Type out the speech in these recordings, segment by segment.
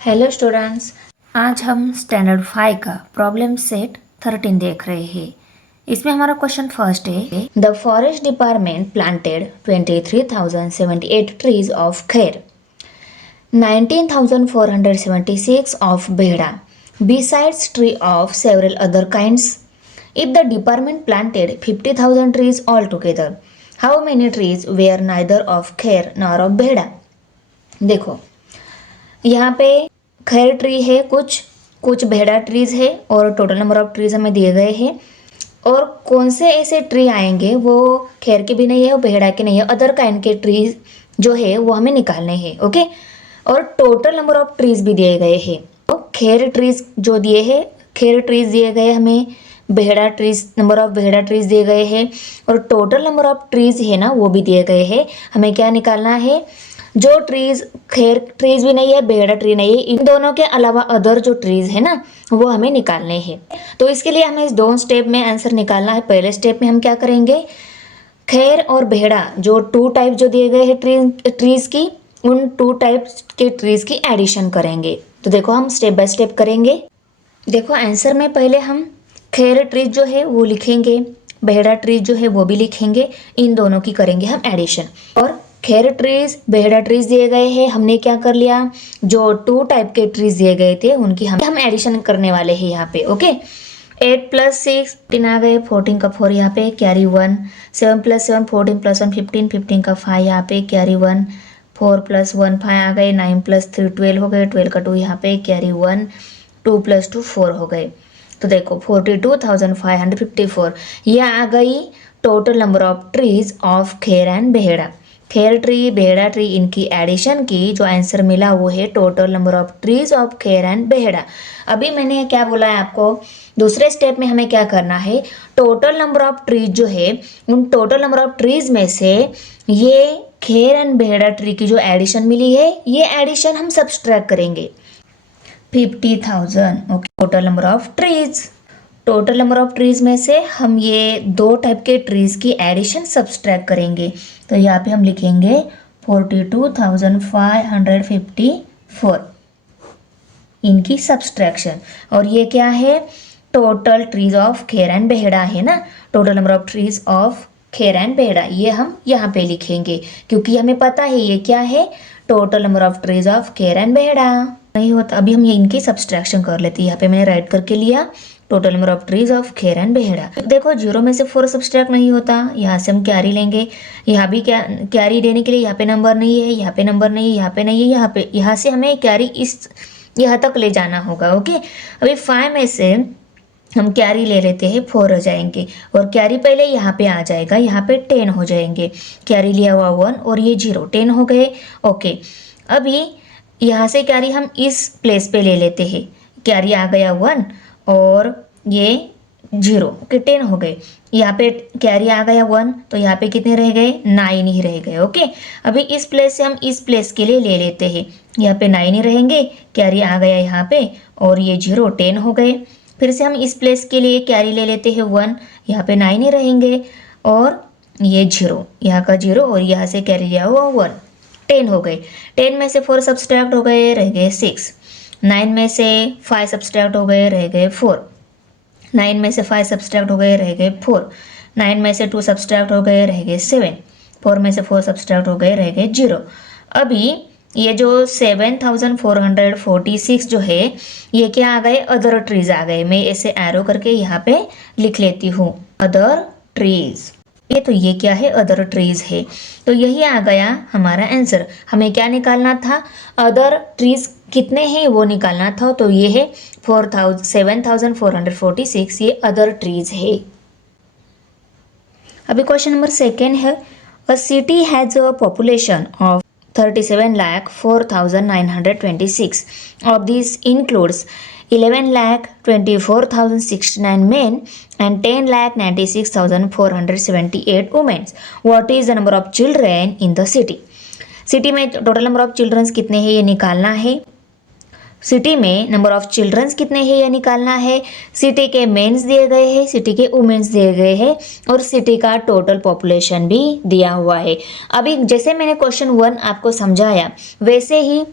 Hello students, आज हम standard 5 का प्रॉब्लम सेट 13 देख रहे हैं। इसमें हमारा क्वेश्चन फर्स्ट है, the forest department planted 23,078 trees of खैर, 19,476 of Behera, besides tree of several other kinds. If the department planted 50,000 trees altogether, how many trees were neither of खैर nor of बेहड़ा? देखो, यहाँ पे खैर ट्री है, कुछ बेहड़ा trees है और टोटल नंबर ऑफ ट्रीज हमें दिए गए हैं। और कौन से ऐसे ट्री आएंगे वो खैर के भी नहीं है और बेहड़ा के नहीं है, अदर काइंड के ट्रीज जो है वो हमें निकालने हैं। ओके, और टोटल नंबर ऑफ ट्रीज भी दिए गए हैं। तो खैर ट्रीज जो दिए हैं, खैर ट्रीज दिए गए हमें, बेहड़ा trees, number of Behera trees दिए गए हैं और टोटल नंबर ऑफ ट्रीज है ना वो भी दिए गए हैं। हमें क्या निकालना है, जो ट्रीज खैर ट्रीज भी नहीं है, बेहड़ा ट्री नहीं है, इन दोनों के अलावा अदर जो ट्रीज है ना वो हमें निकालने हैं। तो इसके लिए हमें इस दो स्टेप में आंसर निकालना है। पहले स्टेप में हम क्या करेंगे, खैर और बेहड़ा जो टू टाइप जो दिए गए हैं ट्रीज की, उन टू टाइप्स के ट्रीज की एडिशन करेंगे। तो देखो हम स्टेप बाय स्टेप करेंगे। देखो आंसर में पहले हम खैर ट्रीज जो है वो लिखेंगे, बेहड़ा ट्रीज जो है वो भी लिखेंगे, इन दोनों की करेंगे हम एडिशन। और खैर ट्रीज बेहड़ा ट्रीज दिए गए हैं, हमने क्या कर लिया, जो टू टाइप के ट्रीज दिए गए थे उनकी हम एडिशन करने वाले हैं यहाँ पे। ओके, 8 + 6 14 आ गए, 14 का 4 यहाँ पे कैरी 1, 7 + 7 14 + 1 15, 15 का 5 यहाँ पे कैरी 1, 4 + 1 5 आ गए, 9 + 3 12 हो गए, 12 का 2 यहाँ पे कैरी 1, 2 + 2 4 हो गए। तो देखो 42,554 ये आ गई total number of trees of खैर एंड बेहड़ा। खैर ट्री बेहड़ा ट्री इनकी एडिशन की जो आंसर मिला वो है total number of trees of खैर एंड बेहड़ा। अभी मैंने क्या बोला है आपको, दूसरे स्टेप में हमें क्या करना है, टोटल नंबर ऑफ ट्रीज जो है उन टोटल नंबर ऑफ ट्रीज में से ये खैर एंड बेहड़ा ट्री की जो एडिशन मिली है ये एडिशन हम सब्सट्रैक्ट करेंगे। 50,000 okay, total number of trees, total number of trees में से हम ये दो टाइप के ट्रीज की एडिशन सब्सट्रैक्ट करेंगे। तो यहाँ पे हम लिखेंगे 42,554 इनकी सब्सट्रैक्शन। और ये क्या है, टोटल ट्रीज ऑफ खैर एंड बेहड़ा है ना, total number of trees of खैर एंड बेहड़ा, ये हम यहाँ पे लिखेंगे क्योंकि हमें पता है ये क्या है, total number of trees of खैर एंड बेहड़ा। नहीं होता, अभी हम ये इनकी सब्सट्रैक्शन कर लेते हैं। यहाँ पे मैंने राइट करके लिया total number of trees of खैर एंड बेहड़ा। देखो 0 में से 4 सब्सट्रैक्ट नहीं होता, यहाँ से हम कैरी लेंगे, यहाँ भी कैरी देने के लिए यहाँ पे नंबर नहीं है, यहाँ पे नंबर नहीं है, यहाँ पे नहीं है, यहाँ पे, यहाँ से हमें कैरी इस यहाँ तक ले जाना होगा। ओके, अभी 5 में से हम कैरी ले लेते हैं, 4 हो जाएंगे और कैरी पहले यहाँ पे आ जाएगा, यहाँ पे 10 हो जाएंगे, कैरी लिया हुआ 1 और ये 0, 10 हो गए। ओके, अभी यहाँ से कैरी हम इस प्लेस पे ले लेते हैं, कैरी आ गया 1 और ये 0, ओके 10 हो गए। यहाँ पे कैरी आ गया 1 तो यहाँ पे कितने रह गए, 9 ही रह गए। ओके, अभी इस प्लेस से हम इस प्लेस के लिए ले लेते हैं, यहाँ पे 9 ही रहेंगे, कैरी आ गया यहाँ पे और ये 0, 10 हो गए। फिर से हम इस प्लेस के लिए कैरी ले लेते हैं 1, यहाँ पे 9 ही रहेंगे और ये 0, यहाँ का 0 और यहाँ से कैरी लिया हुआ 1, 10 हो गए। 10 में से 4 सब्सट्रैक्ट हो गए, रह गए 6, 9 में से 5 सब्सट्रैक्ट हो गए, रह गए 4, 9 में से 5 सब्सट्रैक्ट हो गए, रह गए 4, 9 में से 2 सब्सट्रैक्ट हो गए, रह गए 7, 4 में से 4 सब्सट्रैक्ट हो गए, रह गए 0। अभी ये जो 7,446 जो है ये क्या आ गए, अदर ट्रीज आ गए। मैं ऐसे एरो करके यहाँ पे लिख लेती हूँ, अदर ट्रीज। ये तो ये क्या है, अदर ट्रीज है। तो यही आ गया हमारा आंसर। हमें क्या निकालना था, अदर ट्रीज कितने हैं वो निकालना था। तो ये है 7,446 ये अदर ट्रीज है। अभी क्वेश्चन नंबर 2 है, अ city has a population of 37,04,926 of these includes 11,24,069 men and 10,96,478 women. What is the number of children in the city? City में टोटल नंबर ऑफ चिल्ड्रंस कितने हैं ये निकालना है। सिटी में नंबर ऑफ चिल्ड्रंस कितने हैं ये निकालना है। सिटी के मेंस दिए गए हैं, सिटी के वुमेन्स दिए गए हैं और सिटी का टोटल पॉपुलेशन भी दिया हुआ है। अभी जैसे मैंने क्वेश्चन 1 आपको समझाया वैसे ही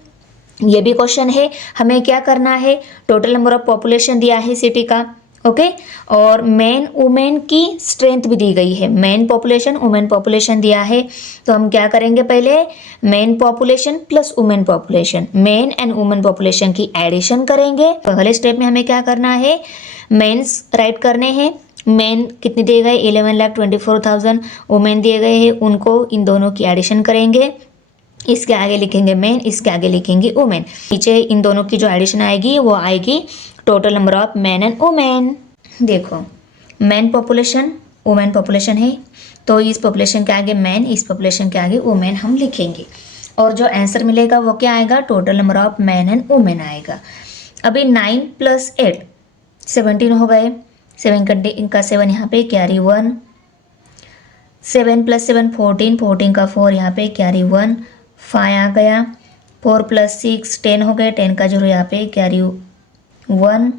ये भी क्वेश्चन है, हमें क्या करना है, टोटल नंबर ऑफ पॉपुलेशन दिया है सिटी का, ओके, और मैन वुमेन की स्ट्रेंथ भी दी गई है, मैन पॉपुलेशन वुमेन पॉपुलेशन दिया है। तो हम क्या करेंगे, पहले man population plus women population, man and women population की एडिशन करेंगे। पहले स्टेप में हमें क्या करना है, मेंस राइट करने हैं, मैन कितने दिए गए 11,24,000, वुमेन दिए गए हैं, उनको इन दोनों की एडिशन करेंगे, इसके आगे लिखेंगे मैन, इसके आगे लिखेंगे वुमेन, नीचे इन दोनों की जो एडिशन आएगी वो आएगी total number of man and women. देखो मैन पॉपुलेशन वुमेन पॉपुलेशन है, तो इस पॉपुलेशन के आगे मैन, इस पॉपुलेशन के आगे वुमेन हम लिखेंगे, और जो आंसर मिलेगा वो क्या आएगा, total number of man and women आएगा। अभी 9 + 8 17 हो गए, 7 का 7 यहाँ पे कैरी 1, 7 + 7 14, 14 का 4 यहाँ पे कैरी 1, 5 आ गया, 4 + 6 10 हो गए, 10 का 0 यहाँ पे कैरी 1,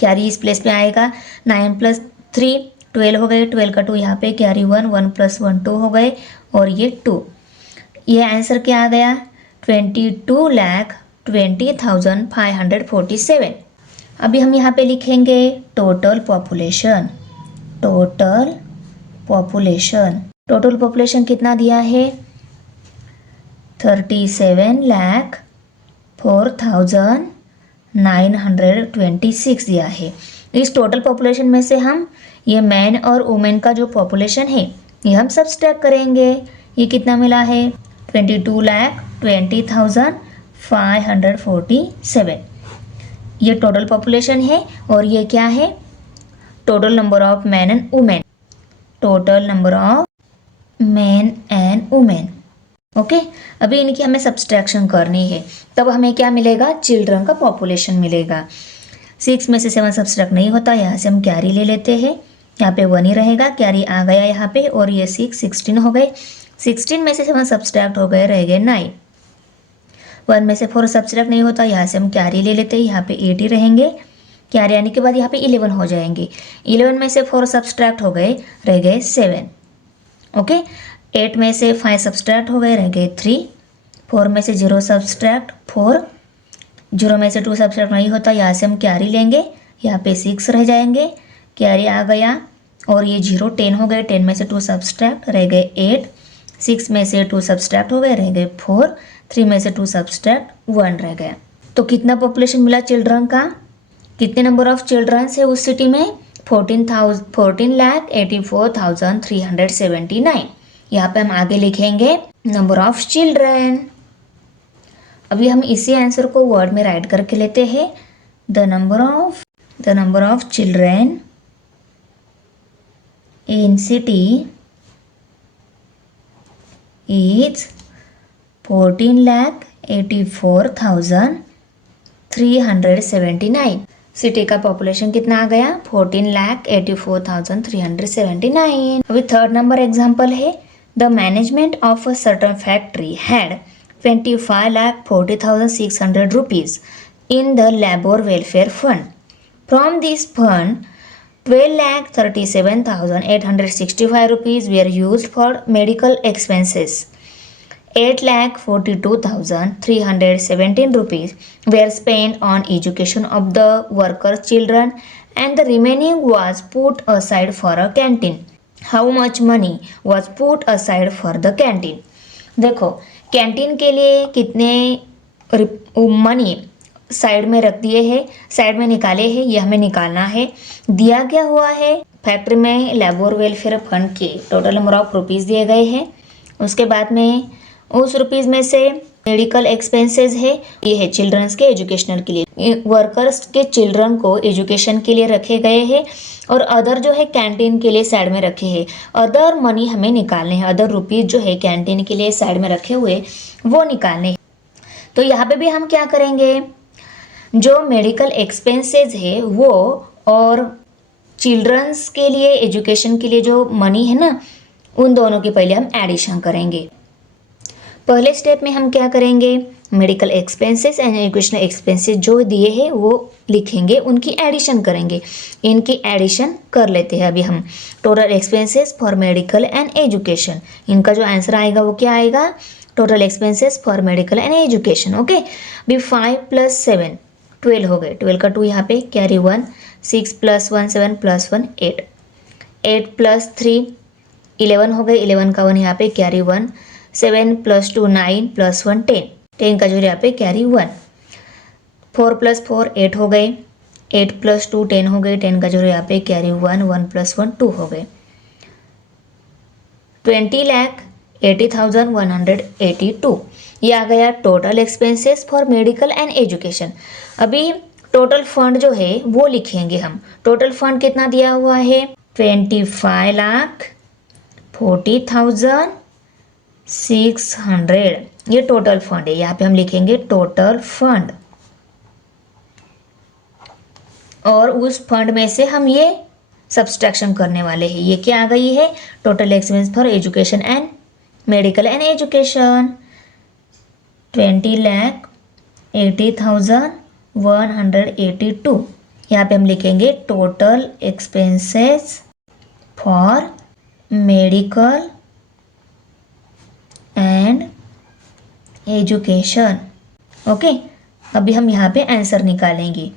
कैरी इस प्लेस पे आएगा, 9 + 3 12 हो गए, 12 का 2 यहाँ पे कैरी 1, 1 + 1 2 हो गए, और ये 2, ये आंसर क्या आ गया, 22,20,547। अभी हम यहाँ पे लिखेंगे total population, total population, total population कितना दिया है, 37,04,926 दिया है। इस टोटल पॉपुलेशन में से हम ये मैन और वुमेन का जो पॉपुलेशन है ये हम सब्सट्रैक्ट करेंगे, ये कितना मिला है, 22,20,547, ये टोटल पॉपुलेशन है, और ये क्या है, total number of man and women, total number of man and women, okay. अभी इनकी हमें सब्सट्रैक्शन करनी है, तब हमें क्या मिलेगा, चिल्ड्रन का पॉपुलेशन मिलेगा। 6 में से 7 सब्सट्रैक्ट नहीं होता, यहाँ से हम कैरी ले लेते हैं, यहाँ पे 1 ही रहेगा, कैरी आ गया यहाँ पे, और ये 16 हो गए, 16 में से 7 सब्सट्रैक्ट हो गए, रह गए 9, 1 में से 4 सब्सट्रैक्ट नहीं होता, यहाँ से हम कैरी ले लेते हैं, यहाँ पे 8 ही रहेंगे, कैरी आने के बाद यहाँ पे 11 हो जाएंगे, 11 में से 4 सब्सट्रैक्ट हो गए, रह गए 7, ओके। 8 में से 5 सब्सट्रैक्ट हो गए, रह गए 3, 4 में से 0 सब्सट्रैक्ट 4, 0 में से 2 सब्सट्रैक्ट नहीं होता, यहाँ से हम कैरी लेंगे, यहाँ पे 6 रह जाएंगे, कैरी आ गया, और ये 0 10 हो गए, 10 में से 2 सब्सट्रैक्ट रह गए 8, 6 में से 2 सब्सट्रैक्ट हो गए, रह गए 4, 3 में से 2 सब्सट्रैक्ट 1 रह गया। तो कितना पॉपुलेशन मिला चिल्ड्रन का, कितने नंबर ऑफ चिल्ड्रंस है उस सिटी में, 14,84,379। यहाँ पे हम आगे लिखेंगे नंबर ऑफ चिल्ड्रन। अभी हम इसी आंसर को वर्ड में राइट करके लेते हैं, the number of children in city is 14,84,379। City का पॉपुलेशन कितना आ गया, 14,84,379। अभी थर्ड नंबर एग्जांपल है, the management of a certain factory had 25,40,600 rupees in the labor welfare fund. From this fund, 12,37,865 rupees were used for medical expenses. 8,42,317 rupees were spent on education of the workers' children, and the remaining was put aside for a canteen. How much money was put aside for the canteen? देखो canteen के लिए कितने money side में रख दिए हैं, side में निकाले हैं, ये हमें निकालना है। दिया क्या हुआ है, फैक्ट्री में लेबर वेलफेयर फंड के टोटल नंबर ऑफ रुपीज़ दिए गए हैं, उसके बाद में उस रुपीज़ में से मेडिकल एक्सपेंसेस है, ये है चिल्ड्रंस के एजुकेशनल के लिए, वर्कर्स के चिल्ड्रन को एजुकेशन के लिए रखे गए हैं, और अदर जो है कैंटीन के लिए साइड में रखे हैं। अदर मनी हमें निकालने हैं, अदर रुपीज़ जो है कैंटीन के लिए साइड में रखे हुए वो निकालने हैं। तो यहाँ पे भी हम क्या करेंगे, जो मेडिकल एक्सपेंसेस है वो और चिल्ड्रंस के लिए एजुकेशन के लिए जो मनी है ना, उन दोनों की पहले हम एडिशन करेंगे। पहले स्टेप में हम क्या करेंगे, medical expenses and educational expenses जो दिए हैं वो लिखेंगे, उनकी एडिशन करेंगे। इनकी एडिशन कर लेते हैं अभी हम। Total expenses for medical and education, इनका जो आंसर आएगा वो क्या आएगा, total expenses for medical and education. Okay, अभी 5 + 7 12 हो गए. 12 का 2 यहाँ पे कैरी 1. 6 + 1 7 + 1 8. 8 + 3 11 हो गए. 11 का 1 यहाँ पे कैरी 1. 7 + 2 9 + 1 10. 10 का जो यहाँ पे कैरी 1. 4 + 4 8 हो गए. 8 + 2 10 हो गए. 10 का जो यहाँ पे कैरी 1. 1 + 1 2 हो गए. 20,80,182 ये आ गया total expenses for medical and education. अभी टोटल फंड जो है वो लिखेंगे हम. टोटल फंड कितना दिया हुआ है? 25,40,600. ये टोटल फंड है. यहाँ पे हम लिखेंगे टोटल फंड, और उस फंड में से हम ये सब्सट्रैक्शन करने वाले हैं. ये क्या आ गई है? Total expense for education and medical and education. 20,80,182. यहाँ पे हम लिखेंगे total expenses for medical and education. Okay, अभी हम यहाँ पे आंसर निकालेंगे.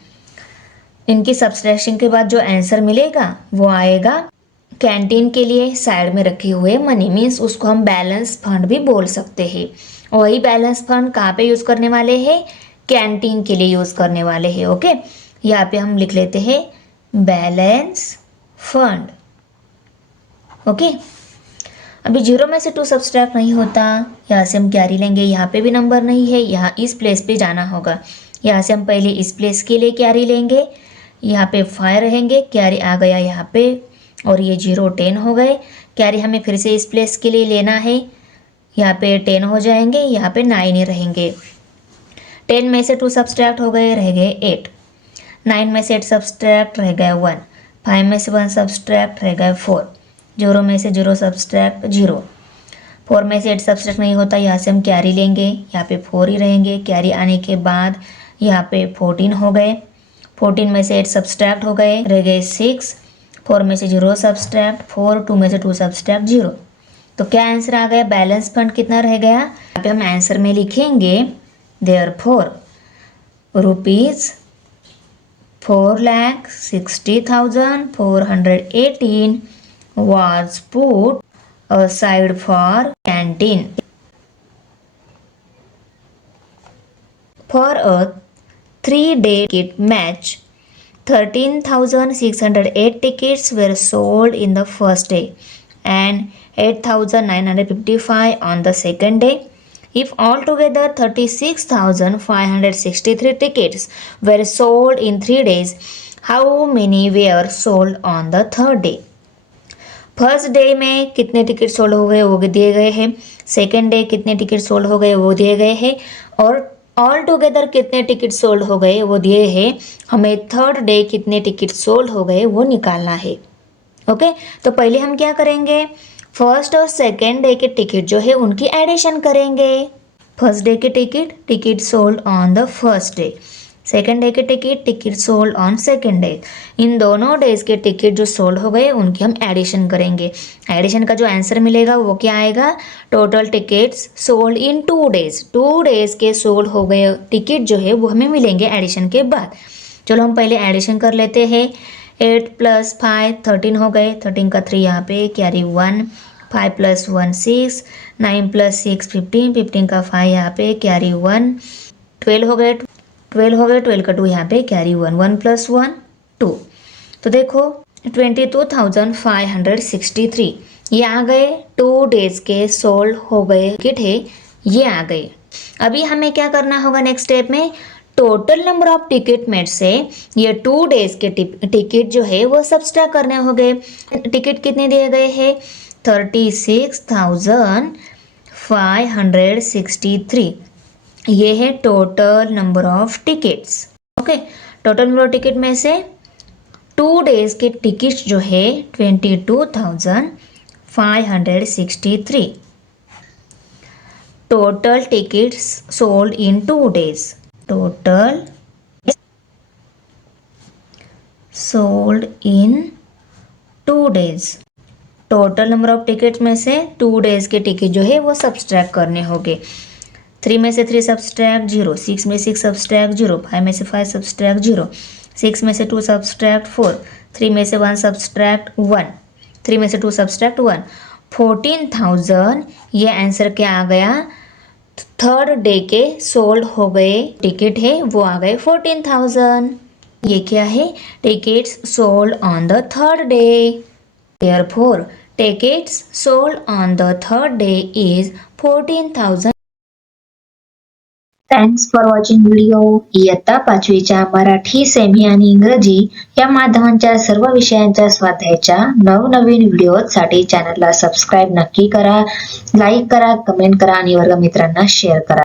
इनकी सब्सट्रैक्शन के बाद जो आंसर मिलेगा वो आएगा कैंटीन के लिए साइड में रखे हुए मनी, मीन्स उसको हम बैलेंस फंड भी बोल सकते हैं. वही बैलेंस फंड कहाँ पे यूज़ करने वाले हैं? कैंटीन के लिए यूज़ करने वाले हैं. ओके, यहाँ पे हम लिख लेते हैं बैलेंस फंड. ओके, अभी 0 में से 2 सब्सट्रैक्ट नहीं होता. यहाँ से हम कैरी लेंगे. यहाँ पे भी नंबर नहीं है, यहाँ इस प्लेस पे जाना होगा. यहाँ से हम पहले इस प्लेस के लिए कैरी लेंगे. यहाँ पे 5 रहेंगे. कैरी आ गया यहाँ पे, और ये 0 10 हो गए. कैरी हमें फिर से इस प्लेस के लिए लेना है. यहाँ पे 10 हो जाएंगे. यहाँ पे 9 ही रहेंगे. 10 में से 2 सब्सट्रैक्ट हो गए, रह गए 8. 9 में से 8 सब्सट्रैक्ट, रह गया 1. 5 में से 1 सब्सट्रैक्ट, रह गया 4. 0 में से 0 सब्सट्रैक्ट 0. 4 में से 8 सब्सट्रैक्ट नहीं होता. यहाँ से हम कैरी लेंगे. यहाँ पे 4 ही रहेंगे. कैरी आने के बाद यहाँ पे 14 हो गए. 14 में से 8 सब्सट्रैक्ट हो गए, रह गए 6. 4 में से 0 सब्सट्रैक्ट 4. 2 में से 2 सब्सट्रैक्ट 0. तो क्या आंसर आ गया? बैलेंस फंड कितना रह गया? यहाँ पे हम आंसर में लिखेंगे therefore ₹4,60,418 was put aside for canteen. For a 3-day ticket match, 13,608 tickets were sold in the first day and 8,955 on the second day. If altogether 36,563 tickets were sold in 3 days, how many were sold on the third day? First day में कितने ticket sold हो गए वो दिए गए हैं. Second day कितने ticket sold हो गए वो दिए गए हैं. और ऑल टुगेदर कितने टिकट सोल्ड हो गए वो दिए हैं. हमें थर्ड डे कितने टिकट सोल्ड हो गए वो निकालना है. ओके, तो पहले हम क्या करेंगे? फर्स्ट और सेकेंड डे के टिकट जो है उनकी एडिशन करेंगे. फर्स्ट डे के ticket sold on the first day. Second day के ticket sold on second day. इन दोनों डेज के टिकट जो सोल्ड हो गए उनकी हम एडिशन करेंगे. एडिशन का जो आंसर मिलेगा वो क्या आएगा? Total tickets sold in 2 days. 2 days के सोल्ड हो गए टिकट जो है वो हमें मिलेंगे एडिशन के बाद. चलो हम पहले एडिशन कर लेते हैं. 8 + 5 13 हो गए. 13 का 3 यहाँ पे कैरी 1. 5 + 1 6. 9 + 6 15. 15 का 5 यहाँ पे कैरी 1. 12 हो गए. 12 का 2 यहाँ पे कैरी 1. 1 + 1 2. तो देखो 22,563 ये आ गए. 2 डेज के सोल्ड हो गए टिकट है, ये आ गए. अभी हमें क्या करना होगा नेक्स्ट स्टेप में? टोटल नंबर ऑफ टिकट में से ये 2 डेज के टिकट जो है वो सब्सट्रैक्ट करने हो गए. टिकट कितने दिए गए हैं? 36,563. ये है total number of tickets. Okay, total number of ticket में से 2 डेज के टिकट्स जो है 22,563. Total tickets sold in 2 days. Total sold in 2 days. Total number of tickets में से 2 डेज के टिकट जो है वो सब्सट्रैक्ट करने होंगे। 3 में से 3 सब्सट्रैक्ट 0, 6 में 6 सब्सट्रैक्ट 0, 5 में से 5 सब्सट्रैक्ट 0, 6 में से 2 सब्सट्रैक्ट 4, 3 में से 1 सब्सट्रैक्ट 1, 3 में से 2 सब्सट्रैक्ट 1, 14,000। ये आंसर क्या आ गया? थर्ड डे के सोल्ड हो गए टिकट है वो आ गए 14,000। ये क्या है? Tickets sold on the third day. Therefore, tickets sold on the third day is 14,000. Thanks for watching video. इयत्ता 5वीच्या मराठी, सेमी आणि इंग्रजी या माध्यमांच्या सर्व विषयांच्या स्वाध्यायाच्या नवनवीन व्हिडिओसाठी चॅनलला सबस्क्राईब नक्की करा, लाईक करा, कमेंट करा आणि वर्गमित्रांना शेअर करा.